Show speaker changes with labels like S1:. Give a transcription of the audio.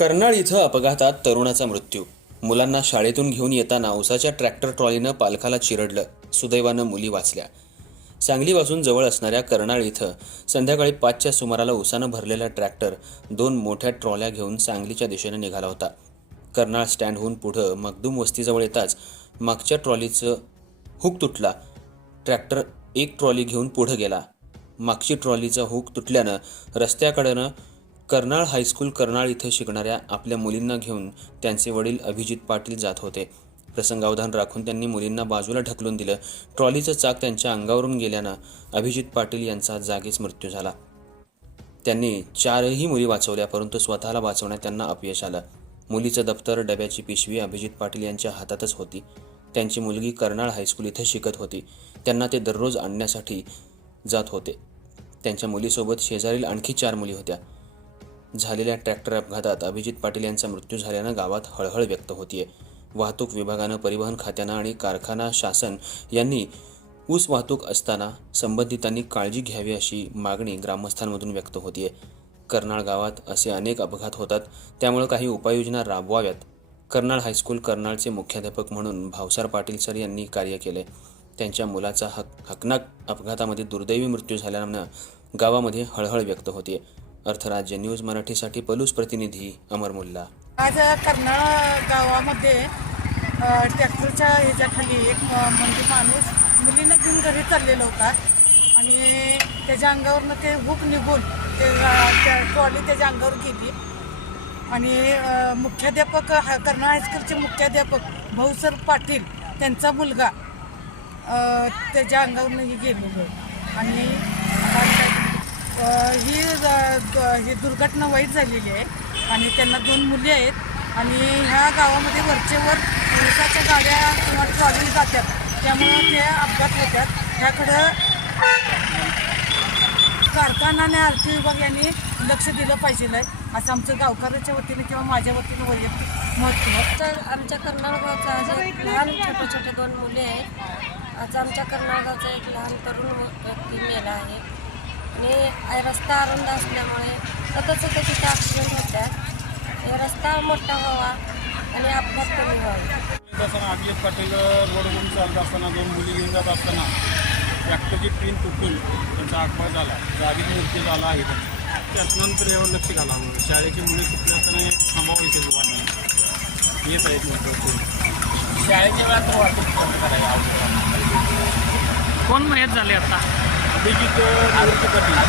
S1: इथं अपघातात तरुणाचा मृत्यू. मुलांना शाळेतून घेऊन येताना उसाच्या ट्रॅक्टर ट्रॉलीनं पालखाला चिरडलं. सुदैवानं मुली वाचल्या. सांगलीपासून जवळ असणाऱ्या कर्नाळ इथं संध्याकाळी पाचच्या सुमाराला उसानं भरलेला ट्रॅक्टर दोन मोठ्या ट्रॉल्या घेऊन सांगलीच्या दिशेने निघाला होता. कर्नाळ स्टँडहून पुढं मगदूम वस्तीजवळ येताच मागच्या ट्रॉलीचं हुक तुटला. ट्रॅक्टर एक ट्रॉली घेऊन पुढं गेला. मागची ट्रॉलीचा हुक तुटल्यानं रस्त्याकडनं कर्नाळ हायस्कूल कर्नाळ इथं शिकणाऱ्या आपल्या मुलींना घेऊन त्यांचे वडील अभिजित पाटील जात होते. प्रसंगावधान राखून त्यांनी मुलींना बाजूला ढकलून दिलं. ट्रॉलीचं चाक त्यांच्या अंगावरून गेल्यानं अभिजित पाटील यांचा जागीच मृत्यू झाला. त्यांनी चारही मुली वाचवल्या परंतु स्वतःला वाचवण्यात त्यांना अपयश आलं. मुलीचं दप्तर डब्याची पिशवी अभिजित पाटील यांच्या हातातच होती. त्यांची मुलगी कर्नाळ हायस्कूल इथे शिकत होती. त्यांना ते दररोज आणण्यासाठी जात होते. त्यांच्या मुलीसोबत शेजारील आणखी चार मुली होत्या. झालेल्या ट्रॅक्टर अपघातात अभिजित पाटील यांचा मृत्यू झाल्यानं गावात हळहळ व्यक्त होतीये. वाहतूक विभागानं परिवहन खात्यानं आणि कारखाना शासन यांनी ऊस वाहतूक असताना संबंधितांनी काळजी घ्यावी अशी मागणी ग्रामस्थांमधून व्यक्त होतीये. कर्नाळ गावात असे अनेक अपघात होतात. त्यामुळे काही उपाययोजना राबवाव्यात. कर्नाळ हायस्कूल कर्नाळचे मुख्याध्यापक म्हणून भावसार पाटील सर यांनी कार्य केले त्यांच्या मुलाचा हक हकनाक अपघातामध्ये दुर्दैवी मृत्यू झाल्यानं गावामध्ये हळहळ व्यक्त होते अर्थराज्य न्यूज मराठीसाठी पलूस प्रतिनिधी अमर मुल्ला.
S2: आज कर्नाळ गावामध्ये ट्रॅक्टरच्या ह्याच्याखाली एक म्हणजे माणूस मुलीनं घेऊन घरी चाललेला होता आणि त्याच्या अंगावरनं ते हुक निघून ते त्या ट्रॉली त्याच्या अंगावर गेली. आणि मुख्याध्यापक हा कर्नाळ हायस्कूलचे मुख्याध्यापक भाऊसर पाटील त्यांचा मुलगा त्याच्या अंगावरून ही आणि ही ही दुर्घटना वाईट झालेली आहे आणि त्यांना दोन मुली आहेत आणि ह्या गावामध्ये वरचेवर दिवसाच्या गाड्या किंवा ट्रॉली जातात. त्यामुळं ते अपघात होतात. ह्याकडं कारखाना आणि आरती विभाग यांनी लक्ष दिलं पाहिजे आहे असं आमचं गावकऱ्याच्या वतीने किंवा माझ्या वतीने वैयक्तिक मत
S3: तर आमच्या कर्नाळगावचा एक लहान छोटे छोटे दोन मुले आहेत. आज आमच्या कर्नाळगावचा एक लहान तरुण व्यक्ती मेला आहे. आणि रस्ता अरुंद असल्यामुळे सतत सतत तिथे ॲक्सिडेंट होतात रस्ता मोठा व्हावा आणि अपघात कमी व्हावा.
S4: असताना अभिजित पाटील रोडवरून चालत असताना दोन मुली घेऊन जात असताना ट्रॅक्टरची पिन तुटून त्यांचा अपघात झाला. जागीच मृत्यू झाला आहे त्यांचा. त्याच्यानंतर यावर लक्ष घालावं शाळेची मुली सुटली असताना थांबावायचे दुकानं हेच आहेत महत्त्वाचे
S5: शाळेच्या वेळात वाहतूक करायला
S6: कोण मयत झाले आता?
S4: अभिजित निवृत्ती पाटील